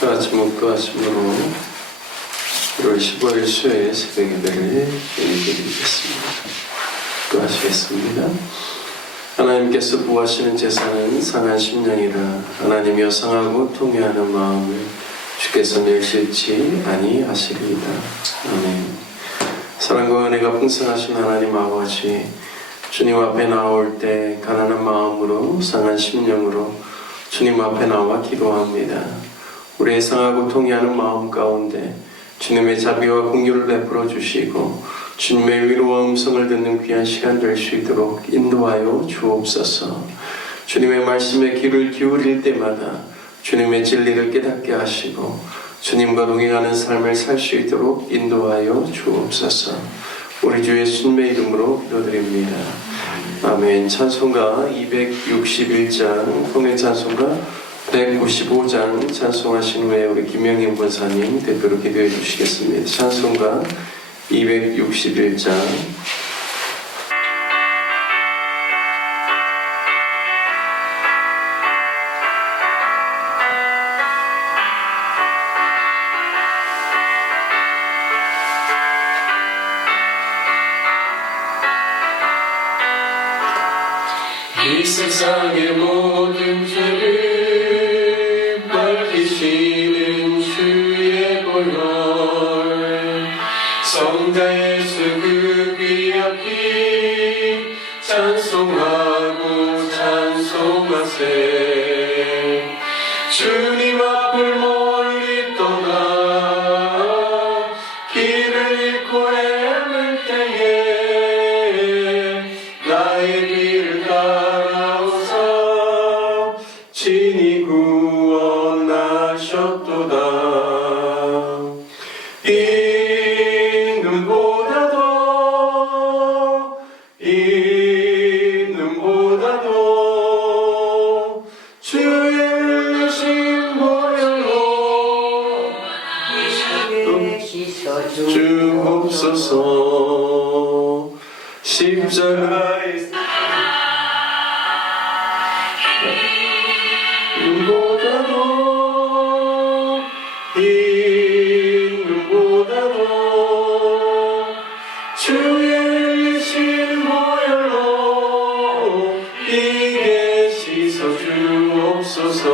다 같이 목도하심으로 1월 15일 수요일 새벽 예배를 드리겠습니다. 기도하시겠습니다. 하나님께서 부하시는 제사는 상한 심령이라. 하나님이여 상하고 통회하는 마음을 주께서 늘 싫지 아니하시리이다. 아멘. 사랑과 은혜가 풍성하신 하나님 아버지, 주님 앞에 나올 때 가난한 마음으로 상한 심령으로 주님 앞에 나와 기도합니다. 우리의 상하고 통회하는 마음 가운데 주님의 자비와 공유를 베풀어 주시고 주님의 위로와 음성을 듣는 귀한 시간 될 수 있도록 인도하여 주옵소서. 주님의 말씀에 귀를 기울일 때마다 주님의 진리를 깨닫게 하시고 주님과 동행하는 삶을 살 수 있도록 인도하여 주옵소서. 우리 주 예수님의 이름으로 기도드립니다. 아멘. 찬송가 261장, 통일 찬송가 195장 찬송하신 후에 우리 김영임 권사님 대표로 기도해 주시겠습니다. 찬송가 261장 이 세상의 모든 죄를 밝히시는 주의 보혈, 성자 예수 그 귀한 피 찬송하고 찬송하세. 주님 앞을 멀리 떠나 길을 잃고 헤맬 때에 나의 길을 따라오사 친히 구원하셨도다. 이 눈보다도 주의 흘리신 보혈로 주옵소서. 십자가의 눈보다도 주의 흘리신 보혈로 이게 씻어 주옵소서.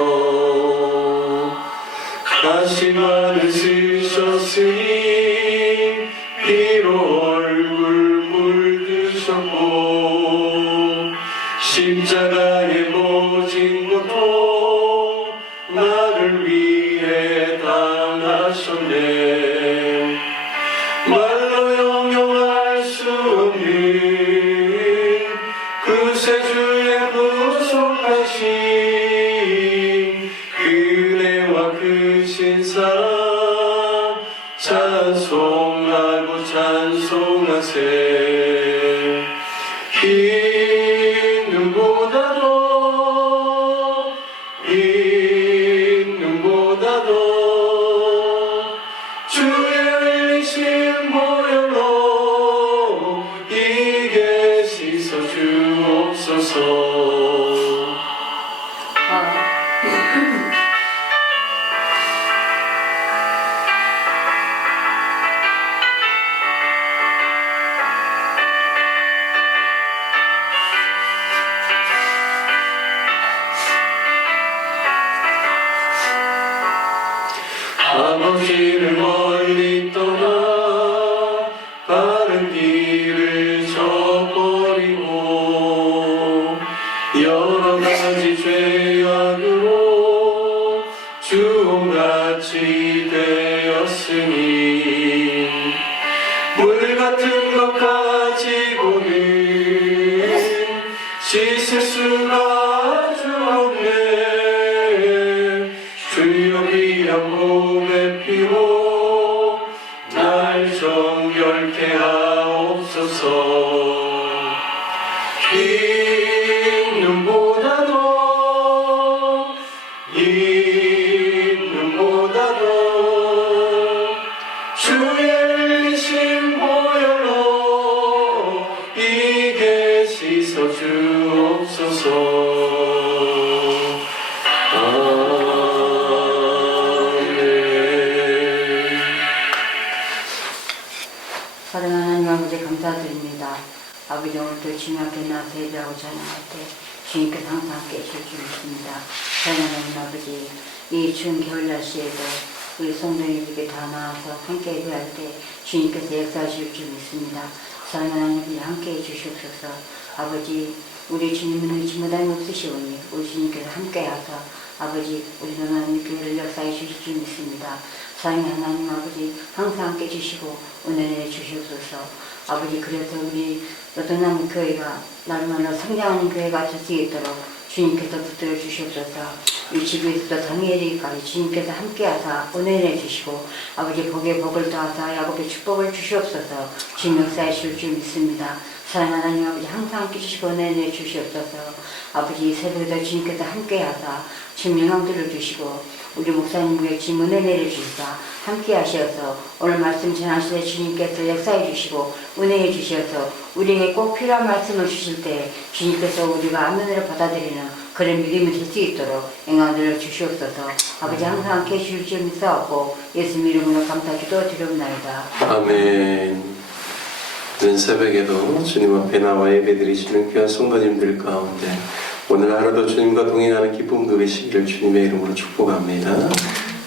가시관을 쓰셨으니 피로 얼굴 물드셨고 십자가의 모진 고통 나를 위해 당하셨네. 말로 형용할 수 없는 그새 주의 구속하신 은혜와 크신 사랑 찬송하고 찬송하세. 이 눈보다도 주의 흘리신 보혈로 이게 씻어 주옵소서. 아버지를 멀리 떠나 바른 길을 저버리고 여러 가지 죄악으로 아버지 오늘도 주님 앞에 나서 예배하고 찬양할 때 주님께서 항상 함께 해주실 줄 믿습니다. 사랑하는 아버지, 이 추운 겨울 날씨에도 우리 성도님들께 다 나와서 함께 예배할 때 주님께서 역사하실 줄 믿습니다. 사랑하는 아버지 함께 해주시옵소서. 아버지 우리 주님은 의지마다 없으시오니 우리 주님께서 함께 하사 아버지 우리 하나님 교회를 역사해 주실 줄 믿습니다. 사랑의 하나님 아버지 항상 함께 주시고 은혜를 주시옵소서. 아버지 그래서 우리 여전한 교회가 날마다 성장하는 교회가 될 수 있도록 주님께서 붙들어 주시옵소서. 이 집에서도 당일까지 주님께서 함께하사 은혜를 주시고 아버지 복에 복을 더하사 야곱의 축복을 주시옵소서. 주님 역사해 주실 줄 믿습니다. 사랑하는 하나님 아버지 항상 함께 주시고 은혜를 주시옵소서. 아버지 새벽에도 주님께서 함께하사 주님 영광들을 주시고 우리 목사님께 주님 은혜를 주시사 함께 하셔서 오늘 말씀 전하실 때 주님께서 역사해 주시고 은혜해 주셔서 우리에게 꼭 필요한 말씀을 주실 때 주님께서 우리가 아멘으로 받아들이는 그런 믿음이 될 수 있도록 영광들을 주시옵소서. 아버지 항상 함께 해주실 줄 믿사옵고 예수님 이름으로 감사 기도 드리옵나이다. 아멘. 늦은 새벽에도 주님 앞에 나와 예배드리시는 귀한 성도님들 가운데 오늘 하루도 주님과 동행하는 기쁨 누리시기를 주님의 이름으로 축복합니다.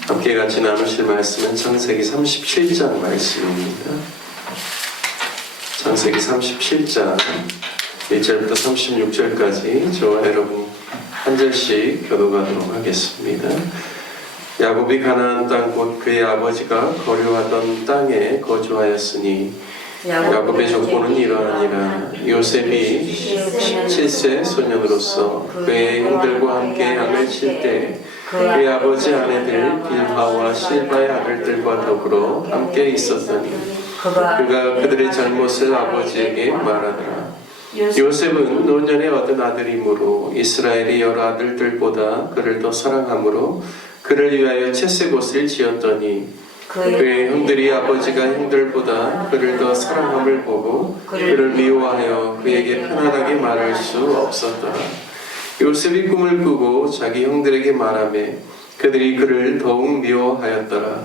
함께 같이 나누실 말씀은 창세기 37장 말씀입니다. 창세기 37장 1절부터 36절까지 저와 여러분 한 절씩 교도하도록 하겠습니다. 야곱이 가나안 땅 곧 그의 아버지가 거류하던 땅에 거주하였으니 야곱의 족보는 이러하니라. 요셉이 17세 소년으로서 그의 형들과 함께 양을 칠 때 그의 아버지 아내들 빌하와 실바의 아들들과 더불어 함께 있었더니 그가 그들의 잘못을 아버지에게 말하더라. 요셉은 노년에 얻은 아들이므로 이스라엘이 여러 아들들보다 그를 더 사랑하므로 그를 위하여 채색옷을 지었더니 그의 형들이 아버지가 형들보다 그를 더 사랑함을 보고 그를 미워하여 그에게 편안하게 말할 수 없었더라. 요셉이 꿈을 꾸고 자기 형들에게 말하매 그들이 그를 더욱 미워하였더라.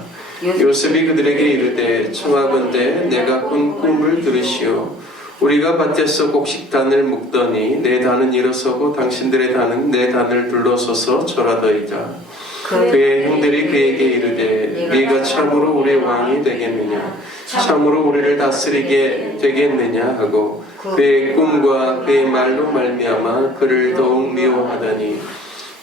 요셉이 그들에게 이르되 청하건대 내가 꾼 꿈을 들으시오. 우리가 밭에서 곡식단을 묶더니 내 단은 일어서고 당신들의 단은 내 단을 둘러서서 절하더이다. 그의 형들이 그에게 이르되 네가 참으로 우리의 왕이 되겠느냐 참으로 우리를 다스리게 되겠느냐 하고 그의 꿈과 그의 말로 말미암아 그를 더욱 미워하더니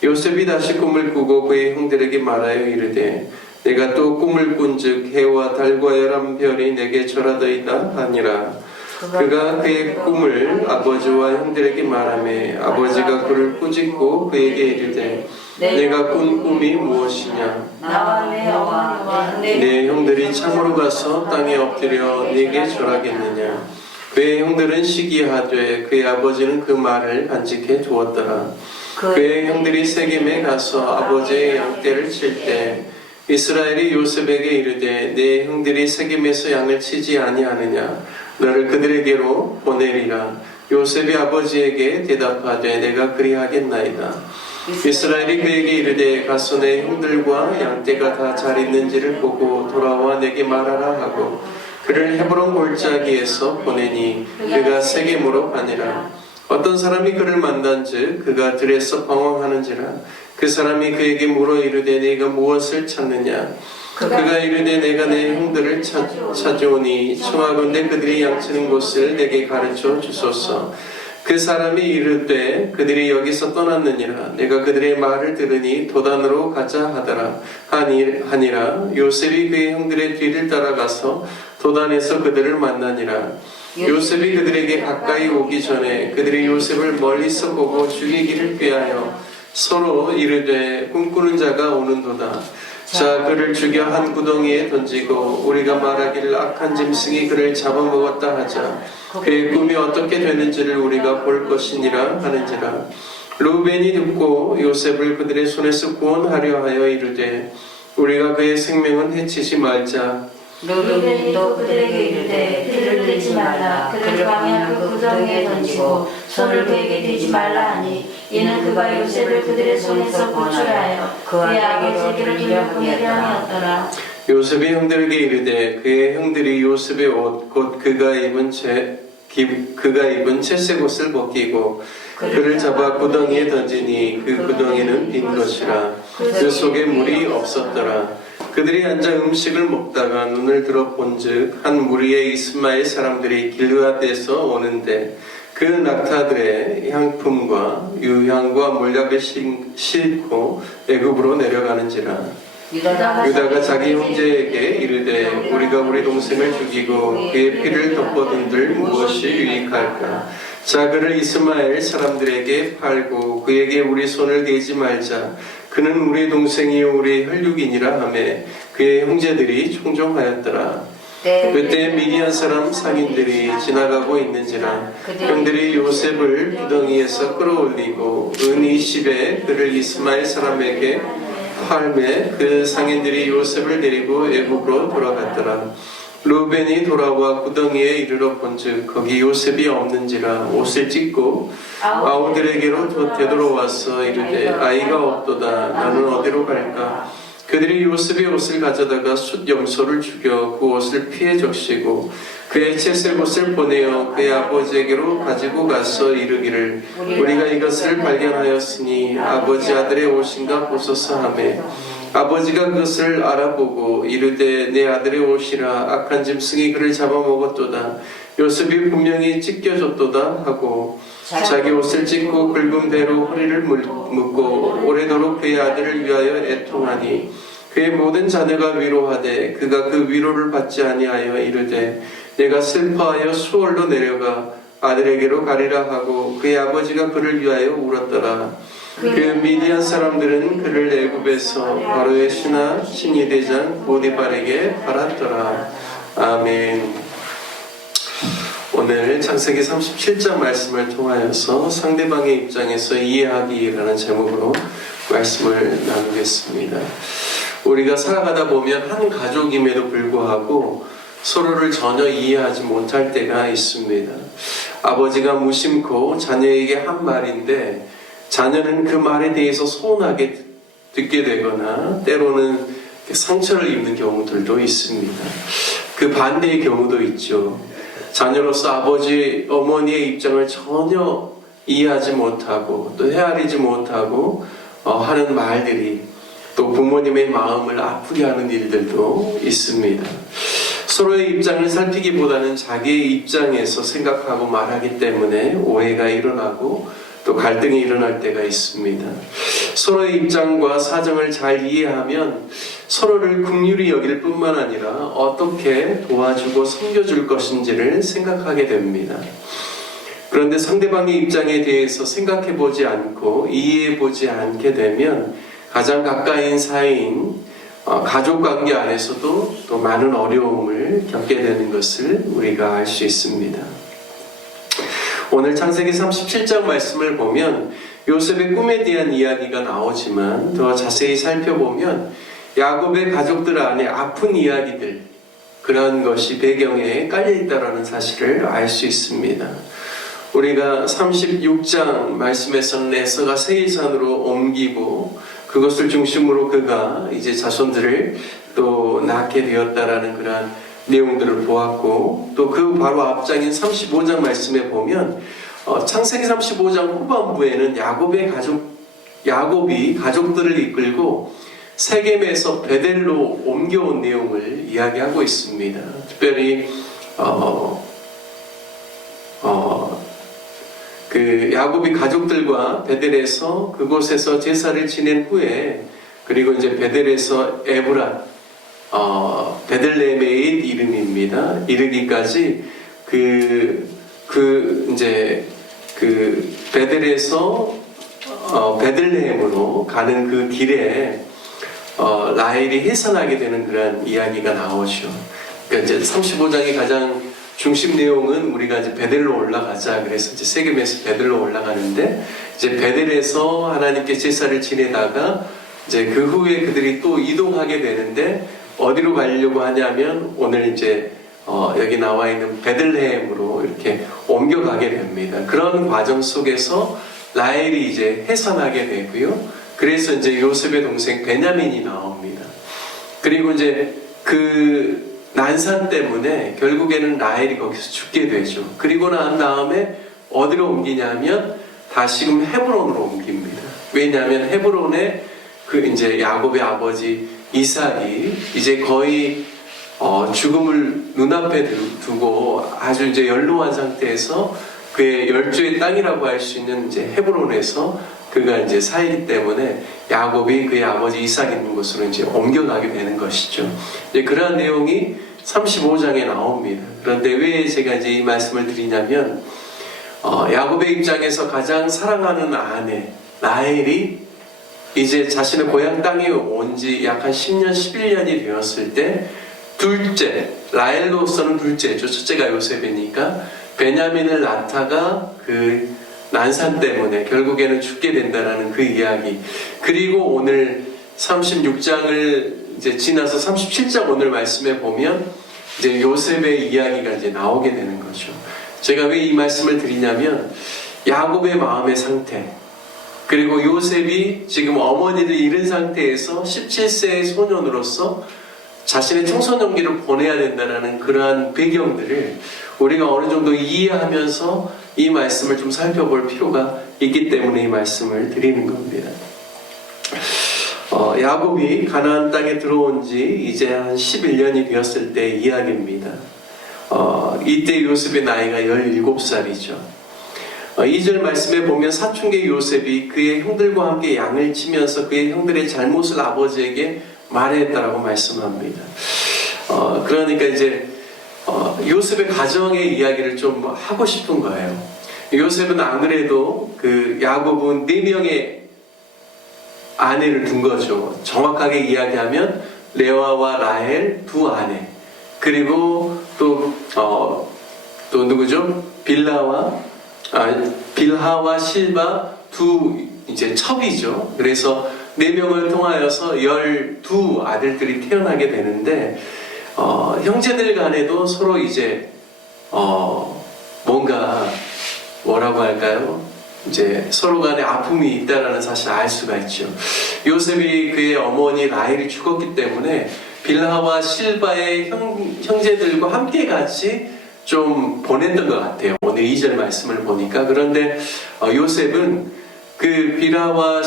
요셉이 다시 꿈을 꾸고 그의 형들에게 말하여 이르되 내가 또 꿈을 꾼즉 해와 달과 11별이 내게 절하더이다 하니라. 그가 그의 꿈을 아버지와 형들에게 말하매 아버지가 그를 꾸짖고 그에게 이르되 내가 꾼 꿈이 무엇이냐? 나와 내 여호와 내 형들이 참으로 가서 땅에 엎드려 네게 절하겠느냐? 그의 형들은 시기하되 그의 아버지는 그 말을 간직해 두었더라. 그의 형들이 세겜에 가서 아버지의 양떼를 칠 때 이스라엘이 요셉에게 이르되 내 형들이 세겜에서 양을 치지 아니하느냐? 너를 그들에게로 보내리라. 요셉이 아버지에게 대답하되 내가 그리하겠나이다. 이스라엘이 그에게 이르되 가서 내 형들과 양떼가 다 잘 있는지를 보고 돌아와 내게 말하라 하고 그를 헤브론 골짜기에서 보내니 그가 세겜으로 가니라. 어떤 사람이 그를 만난즉 그가 들에서 방황하는지라. 그 사람이 그에게 물어 이르되 네가 무엇을 찾느냐? 그가 이르되 내가 내 형들을 찾아오니 청하건대 그들이 양치는 곳을 내게 가르쳐 주소서. 그 사람이 이르되 그들이 여기서 떠났느니라. 내가 그들의 말을 들으니 도단으로 가자 하더라. 하니라. 요셉이 그의 형들의 뒤를 따라가서 도단에서 그들을 만나니라. 요셉이 그들에게 가까이 오기 전에 그들이 요셉을 멀리서 보고 죽이기를 꾀하여 서로 이르되 꿈꾸는 자가 오는도다. 자 그를 죽여 한 구덩이에 던지고 우리가 말하기를 악한 짐승이 그를 잡아먹었다 하자. 그의 꿈이 어떻게 되는지를 우리가 볼 것이니라 하는지라. 루벤이 듣고 요셉을 그들의 손에서 구원하려 하여 이르되 우리가 그의 생명은 해치지 말자. 루벤이도 그들에게 이르되 그를 들지 말라. 그를 방해한 그 구덩이에 던지고 손을 그에게 대지 말라 하니 이는 그가 요셉을 그들의 손에서 구출하여 그의 아버지에게로 돌려보내려 함이었더라. 요셉이 형들에게 이르되 그의 형들이 요셉의 옷 곧 그가 입은 그가 입은 채색 옷을 벗기고 그를 잡아 구덩이에 던지니 그 구덩이는 빈 것이라 그 속에 물이 없었더라. 그들이 앉아 음식을 먹다가 눈을 들어 본즉 한 무리의 이스마엘 사람들이 길르앗에서 오는데 그 낙타들의 향품과 유향과 몰약을 싣고 애굽으로 내려가는지라. 유다가 자기 형제에게 이르되 우리가 우리 동생을 죽이고 그의 피를 덮어둔들 무엇이 유익할까? 자 그를 이스마엘 사람들에게 팔고 그에게 우리 손을 대지 말자. 그는 우리 동생이요 우리 혈육이니라 하매 그의 형제들이 총종하였더라. 그때 미디안 사람 상인들이 지나가고 있는지라 형들이 요셉을 구덩이에서 끌어올리고 은 20에 그를 이스마엘 사람에게 팔매 그 상인들이 요셉을 데리고 애굽으로 돌아갔더라. 루벤이 돌아와 구덩이에 이르러 본즉 거기 요셉이 없는지라 옷을 찢고 아우들에게로 되돌아와서 이르되 아이가 없도다 나는 어디로 갈까? 그들이 요셉의 옷을 가져다가 숫 염소를 죽여 그 옷을 피해 적시고 그의 채색 옷을 보내어 그의 아버지에게로 가지고 가서 이르기를 우리가 이것을 발견하였으니 아버지 아들의 옷인가 보소서 하매 아버지가 그것을 알아보고 이르되 내 아들의 옷이라 악한 짐승이 그를 잡아먹었도다. 요셉이 분명히 찢겨졌도다 하고 자기 옷을 찢고 굵은 배로 허리를 묶고 오래도록 그의 아들을 위하여 애통하니 그의 모든 자녀가 위로하되 그가 그 위로를 받지 아니하여 이르되 내가 슬퍼하여 수월로 내려가 아들에게로 가리라 하고 그의 아버지가 그를 위하여 울었더라. 그 미디안 사람들은 그를 애굽에서 바로의 신이 대장 보디발에게 팔았더라. 아멘. 오늘 창세기 37장 말씀을 통하여서 상대방의 입장에서 이해하기라는 제목으로 말씀을 나누겠습니다. 우리가 살아가다 보면 한 가족임에도 불구하고 서로를 전혀 이해하지 못할 때가 있습니다. 아버지가 무심코 자녀에게 한 말인데 자녀는 그 말에 대해서 서운하게 듣게 되거나 때로는 상처를 입는 경우들도 있습니다. 그 반대의 경우도 있죠. 자녀로서 아버지, 어머니의 입장을 전혀 이해하지 못하고 또 헤아리지 못하고 하는 말들이 또 부모님의 마음을 아프게 하는 일들도 있습니다. 서로의 입장을 살피기보다는 자기의 입장에서 생각하고 말하기 때문에 오해가 일어나고 또 갈등이 일어날 때가 있습니다. 서로의 입장과 사정을 잘 이해하면 서로를 긍휼히 여길 뿐만 아니라 어떻게 도와주고 섬겨줄 것인지를 생각하게 됩니다. 그런데 상대방의 입장에 대해서 생각해보지 않고 이해해보지 않게 되면 가장 가까인 사이인 가족관계 안에서도 또 많은 어려움을 겪게 되는 것을 우리가 알 수 있습니다. 오늘 창세기 37장 말씀을 보면 요셉의 꿈에 대한 이야기가 나오지만 더 자세히 살펴보면 야곱의 가족들 안에 아픈 이야기들 그런 것이 배경에 깔려있다는 사실을 알 수 있습니다. 우리가 36장 말씀에서는 에서가 세일산으로 옮기고 그것을 중심으로 그가 이제 자손들을 또 낳게 되었다라는 그런 내용들을 보았고 또 그 바로 앞장인 35장 말씀에 보면 창세기 35장 후반부에는 야곱이 가족들을 이끌고 세겜에서 베델로 옮겨온 내용을 이야기하고 있습니다. 특별히 그 야곱이 가족들과 베델에서 그곳에서 제사를 지낸 후에 그리고 이제 베델에서 에브란 베들레헴의 이름입니다. 이르기까지 이제 베델에서 베들레헴으로 가는 그 길에 라헬이 해산하게 되는 그런 이야기가 나오죠. 그러니까 이제 35장의 가장 중심 내용은 우리가 이제 베델로 올라가자. 그래서 이제 세겜에서 베델로 올라가는데 이제 베델에서 하나님께 제사를 지내다가 이제 그 후에 그들이 또 이동하게 되는데 어디로 가려고 하냐면 오늘 이제 여기 나와 있는 베들레헴으로 이렇게 옮겨가게 됩니다. 그런 과정 속에서 라헬이 이제 해산하게 되고요. 그래서 이제 요셉의 동생 베냐민이 나옵니다. 그리고 이제 그 난산 때문에 결국에는 라헬이 거기서 죽게 되죠. 그리고 난 다음에 어디로 옮기냐면 다시금 헤브론으로 옮깁니다. 왜냐하면 헤브론에 그 이제 야곱의 아버지 이삭이 이제 거의 죽음을 눈앞에 두고 아주 이제 연로한 상태에서 그의 열조의 땅이라고 할 수 있는 이제 헤브론에서 그가 이제 살기 때문에 야곱이 그의 아버지 이삭이 있는 곳으로 이제 옮겨가게 되는 것이죠. 이제 그러한 내용이 35장에 나옵니다. 그런데 왜 제가 이제 이 말씀을 드리냐면 야곱의 입장에서 가장 사랑하는 아내 라헬이 이제 자신의 고향 땅에 온 지 약 한 10년, 11년이 되었을 때 둘째, 라헬로서는 둘째죠. 첫째가 요셉이니까 베냐민을 낳다가 그 난산 때문에 결국에는 죽게 된다라는 그 이야기. 그리고 오늘 36장을 이제 지나서 37장 오늘 말씀에 보면 이제 요셉의 이야기가 이제 나오게 되는 거죠. 제가 왜 이 말씀을 드리냐면 야곱의 마음의 상태, 그리고 요셉이 지금 어머니를 잃은 상태에서 17세의 소년으로서 자신의 청소년기를 보내야 된다는 그러한 배경들을 우리가 어느 정도 이해하면서 이 말씀을 좀 살펴볼 필요가 있기 때문에 이 말씀을 드리는 겁니다. 야곱이 가나안 땅에 들어온 지 이제 한 11년이 되었을 때 이야기입니다. 이때 요셉의 나이가 17살이죠. 2절 말씀에 보면 사춘기 요셉이 그의 형들과 함께 양을 치면서 그의 형들의 잘못을 아버지에게 말했다라고 말씀합니다. 그러니까 이제 요셉의 가정의 이야기를 좀 하고 싶은 거예요. 요셉은 안 그래도 그 야곱은 4명의 아내를 둔 거죠. 정확하게 이야기하면 레아와 라헬 2아내, 그리고 또 누구죠? 빌하와 실바 2 이제 첩이죠. 그래서 4명을 통하여서 12아들들이 태어나게 되는데 형제들 간에도 서로 이제 뭔가 뭐라고 할까요? 이제 서로 간에 아픔이 있다라는 사실을 알 수가 있죠. 요셉이 그의 어머니 라헬이 죽었기 때문에 빌하와 실바의 형제들과 함께 같이 좀 보냈던 것 같아요. 오늘 2절 말씀을 보니까. 그런데 요셉은 그 빌하와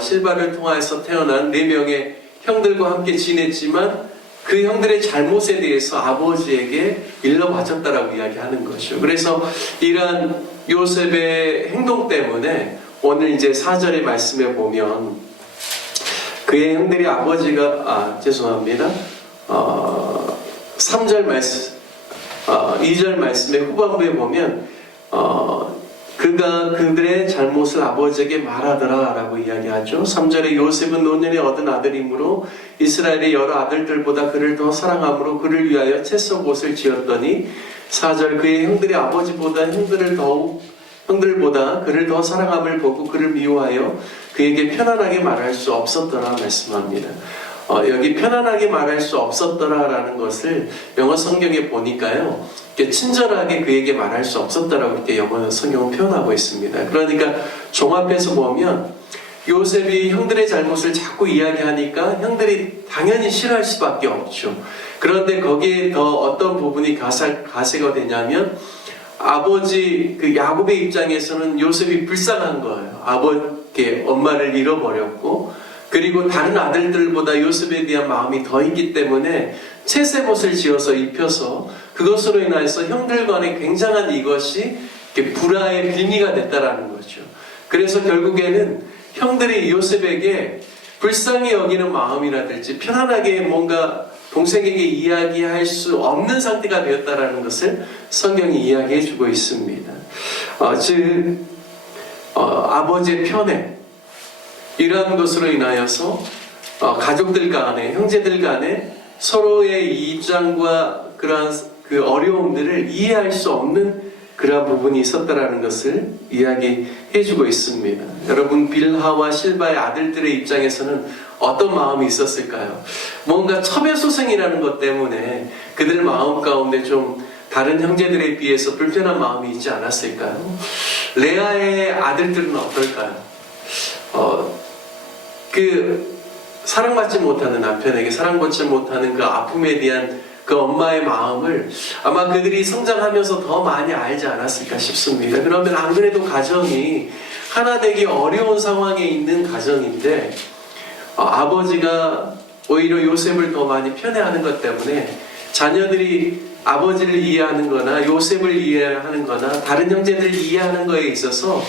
실바를 통해서 태어난 4명의 형들과 함께 지냈지만 그 형들의 잘못에 대해서 아버지에게 일러바쳤다라고 이야기하는 것이죠. 그래서 이러한 요셉의 행동 때문에 오늘 이제 4절의 말씀에 보면 그의 형들이 아버지가 3절 말씀 2절 말씀의 후반부에 보면 그가 그들의 잘못을 아버지에게 말하더라 라고 이야기하죠. 3절에 요셉은 노년에 얻은 아들이므로 이스라엘의 여러 아들들보다 그를 더 사랑함으로 그를 위하여 채석 옷을 지었더니 4절 그의 형들의 아버지보다 형들보다 그를 더 사랑함을 보고 그를 미워하여 그에게 편안하게 말할 수 없었더라 말씀합니다. 여기 편안하게 말할 수 없었더라라는 것을 영어 성경에 보니까요, 친절하게 그에게 말할 수 없었다라고 이렇게 영어 성경은 표현하고 있습니다. 그러니까 종합해서 보면 요셉이 형들의 잘못을 자꾸 이야기하니까 형들이 당연히 싫어할 수밖에 없죠. 그런데 거기에 더 어떤 부분이 가세가 되냐면 아버지 그 야곱의 입장에서는 요셉이 불쌍한 거예요. 아버지께 엄마를 잃어버렸고 그리고 다른 아들들보다 요셉에 대한 마음이 더 있기 때문에 채색옷을 지어서 입혀서 그것으로 인해서 형들 간에 굉장한 이것이 불화의 빌미가 됐다라는 거죠. 그래서 결국에는 형들이 요셉에게 불쌍히 여기는 마음이라든지 편안하게 뭔가 동생에게 이야기할 수 없는 상태가 되었다라는 것을 성경이 이야기해 주고 있습니다. 아버지의 편애, 이러한 것으로 인하여서 가족들 간에, 형제들 간에 서로의 입장과 그러한 그 어려움들을 이해할 수 없는 그러한 부분이 있었다라는 것을 이야기해주고 있습니다. 여러분, 빌하와 실바의 아들들의 입장에서는 어떤 마음이 있었을까요? 뭔가 첩외소생이라는 것 때문에 그들 마음 가운데 좀 다른 형제들에 비해서 불편한 마음이 있지 않았을까요? 레아의 아들들은 어떨까요? 사랑받지 못하는 남편에게 사랑받지 못하는 그 아픔에 대한 그 엄마의 마음을 아마 그들이 성장하면서 더 많이 알지 않았을까 싶습니다. 그러면 안 그래도 가정이 하나 되기 어려운 상황에 있는 가정인데 아버지가 오히려 요셉을 더 많이 편애하는 것 때문에 자녀들이 아버지를 이해하는 거나 요셉을 이해하는 거나 다른 형제들을 이해하는 거에 있어서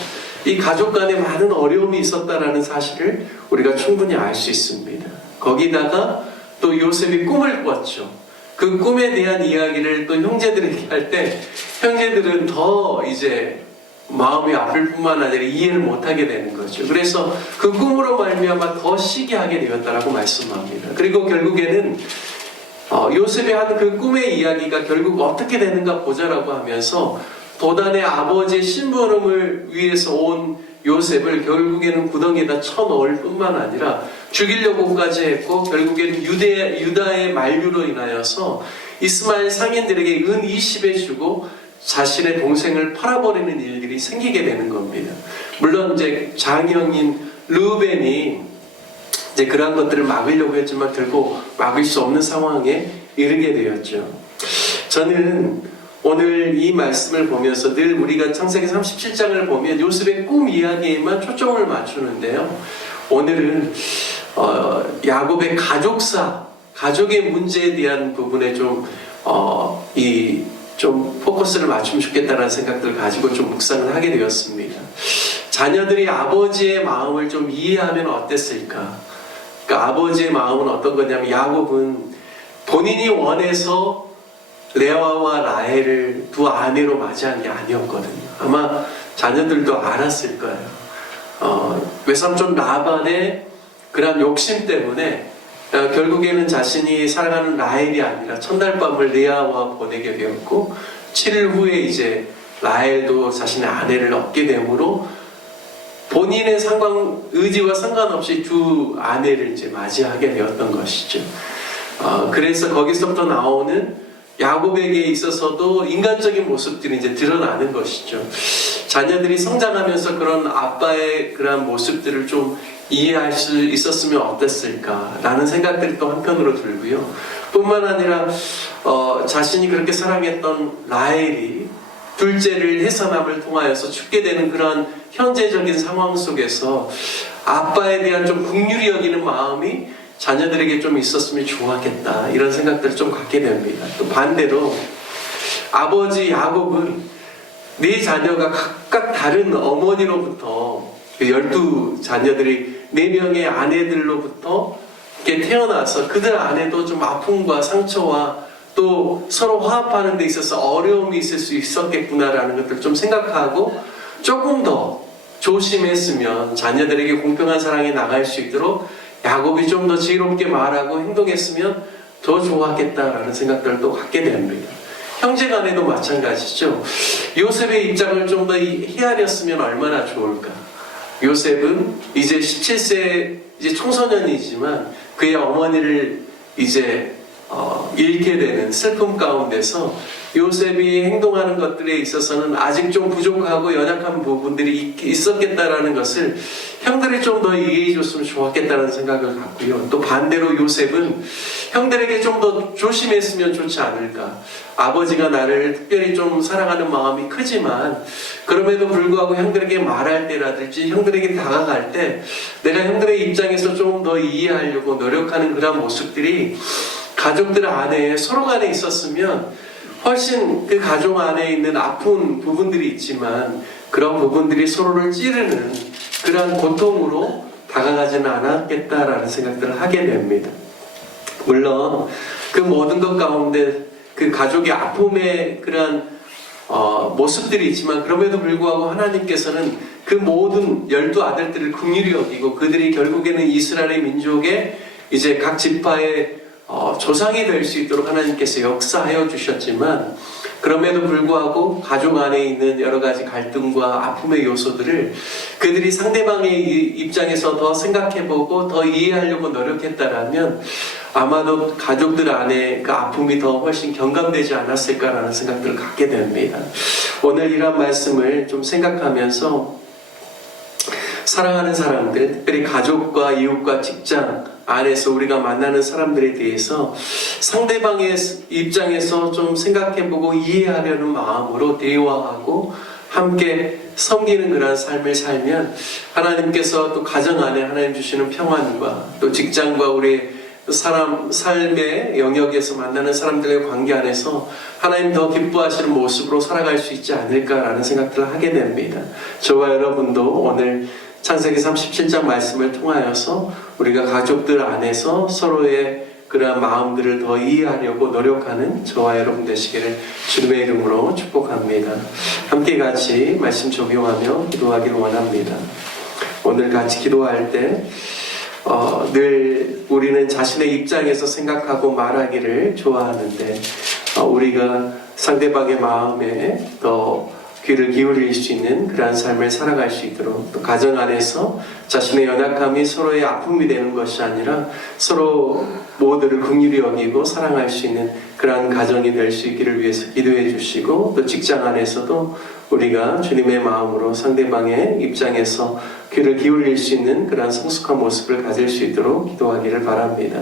이 가족 간에 많은 어려움이 있었다라는 사실을 우리가 충분히 알 수 있습니다. 거기다가 또 요셉이 꿈을 꿨죠. 그 꿈에 대한 이야기를 또 형제들에게 할 때 형제들은 더 이제 마음이 아플 뿐만 아니라 이해를 못하게 되는 거죠. 그래서 그 꿈으로 말미암아 더 시기하게 되었다라고 말씀합니다. 그리고 결국에는 요셉이 하는 그 꿈의 이야기가 결국 어떻게 되는가 보자라고 하면서 도단의 아버지의 심부름을 위해서 온 요셉을 결국에는 구덩이에다 쳐넣을 뿐만 아니라 죽이려고까지 했고 결국에는 유다의 만류로 인하여서 이스마엘 상인들에게 은 20에 주고 자신의 동생을 팔아버리는 일들이 생기게 되는 겁니다. 물론 이제 장형인 르우벤이 이제 그러한 것들을 막으려고 했지만 결국 막을 수 없는 상황에 이르게 되었죠. 저는 오늘 이 말씀을 보면서 늘 우리가 창세기 37장을 보면 요셉의 꿈 이야기에만 초점을 맞추는데요. 오늘은 야곱의 가족의 문제에 대한 부분에 좀 포커스를 맞추면 좋겠다는 생각들을 가지고 좀 묵상을 하게 되었습니다. 자녀들이 아버지의 마음을 좀 이해하면 어땠을까? 그러니까 아버지의 마음은 어떤 거냐면 야곱은 본인이 원해서 레아와 라헬을 두 아내로 맞이한 게 아니었거든요. 아마 자녀들도 알았을 거예요. 외삼촌 라반의 그런 욕심 때문에 결국에는 자신이 사랑하는 라헬이 아니라 첫날 밤을 레아와 보내게 되었고 7일 후에 이제 라헬도 자신의 아내를 얻게 되므로 본인의 의지와 상관없이 두 아내를 이제 맞이하게 되었던 것이죠. 그래서 거기서부터 나오는 야곱에게 있어서도 인간적인 모습들이 이제 드러나는 것이죠. 자녀들이 성장하면서 그런 아빠의 그런 모습들을 좀 이해할 수 있었으면 어땠을까라는 생각들이 또 한편으로 들고요. 뿐만 아니라 자신이 그렇게 사랑했던 라헬이 둘째를 해산함을 통하여서 죽게 되는 그런 현재적인 상황 속에서 아빠에 대한 좀 긍휼히 여기는 마음이 자녀들에게 좀 있었으면 좋았겠다 이런 생각들을 좀 갖게 됩니다. 또 반대로 아버지 야곱은 네 자녀가 각각 다른 어머니로부터 12자녀들이 4명의 아내들로부터 이렇게 태어나서 그들 안에도 좀 아픔과 상처와 또 서로 화합하는 데 있어서 어려움이 있을 수 있었겠구나라는 것들을 좀 생각하고 조금 더 조심했으면 자녀들에게 공평한 사랑이 나갈 수 있도록 야곱이 좀 더 지혜롭게 말하고 행동했으면 더 좋았겠다라는 생각들을 또 갖게 됩니다. 형제간에도 마찬가지죠. 요셉의 입장을 좀 더 헤아렸으면 얼마나 좋을까. 요셉은 이제 17세 이제 청소년이지만 그의 어머니를 이제 잃게 되는 슬픔 가운데서 요셉이 행동하는 것들에 있어서는 아직 좀 부족하고 연약한 부분들이 있었겠다라는 것을 형들이 좀 더 이해해 줬으면 좋았겠다는 생각을 갖고요. 또 반대로 요셉은 형들에게 좀 더 조심했으면 좋지 않을까. 아버지가 나를 특별히 좀 사랑하는 마음이 크지만 그럼에도 불구하고 형들에게 말할 때라든지 형들에게 다가갈 때 내가 형들의 입장에서 좀 더 이해하려고 노력하는 그런 모습들이 가족들 안에 서로 간에 있었으면 훨씬 그 가족 안에 있는 아픈 부분들이 있지만 그런 부분들이 서로를 찌르는 그런 고통으로 다가가지는 않았겠다라는 생각들을 하게 됩니다. 물론 그 모든 것 가운데 그 가족의 아픔의 그런 모습들이 있지만 그럼에도 불구하고 하나님께서는 그 모든 12아들들을 긍휼히 여기고 그들이 결국에는 이스라엘의 민족의 이제 각 지파의 조상이 될 수 있도록 하나님께서 역사하여 주셨지만 그럼에도 불구하고 가족 안에 있는 여러 가지 갈등과 아픔의 요소들을 그들이 상대방의 입장에서 더 생각해보고 더 이해하려고 노력했다라면 아마도 가족들 안에 그 아픔이 더 훨씬 경감되지 않았을까라는 생각들을 갖게 됩니다. 오늘 이런 말씀을 좀 생각하면서 사랑하는 사람들, 특별히 가족과 이웃과 직장 안에서 우리가 만나는 사람들에 대해서 상대방의 입장에서 좀 생각해보고 이해하려는 마음으로 대화하고 함께 섬기는 그런 삶을 살면 하나님께서 또 가정 안에 하나님 주시는 평안과 또 직장과 우리 사람 삶의 영역에서 만나는 사람들의 관계 안에서 하나님 더 기뻐하시는 모습으로 살아갈 수 있지 않을까라는 생각들을 하게 됩니다. 저와 여러분도 오늘 창세기 37장 말씀을 통하여서 우리가 가족들 안에서 서로의 그러한 마음들을 더 이해하려고 노력하는 저와 여러분 되시기를 주님의 이름으로 축복합니다. 함께 같이 말씀 적용하며 기도하기를 원합니다. 오늘 같이 기도할 때 늘 우리는 자신의 입장에서 생각하고 말하기를 좋아하는데 우리가 상대방의 마음에 더 귀를 기울일 수 있는 그러한 삶을 살아갈 수 있도록 또 가정 안에서 자신의 연약함이 서로의 아픔이 되는 것이 아니라 서로 모두를 긍휼히 여기고 사랑할 수 있는 그러한 가정이 될 수 있기를 위해서 기도해 주시고 또 직장 안에서도 우리가 주님의 마음으로 상대방의 입장에서 귀를 기울일 수 있는 그러한 성숙한 모습을 가질 수 있도록 기도하기를 바랍니다.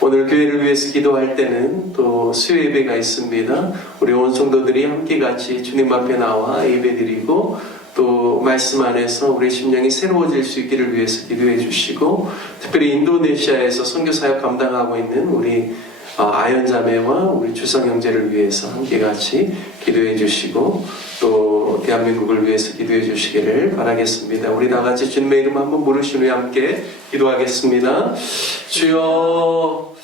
오늘 교회를 위해서 기도할 때는 또 수요 예배가 있습니다. 우리 온 성도들이 함께 같이 주님 앞에 나와 예배드리고 또 말씀 안에서 우리 심령이 새로워질 수 있기를 위해서 기도해 주시고 특별히 인도네시아에서 선교사역 감당하고 있는 우리 아연자매와 우리 주성 형제를 위해서 함께 같이 기도해 주시고 또 대한민국을 위해서 기도해 주시기를 바라겠습니다. 우리 다 같이 주님의 이름 한번 부르시며 함께 기도하겠습니다. 주여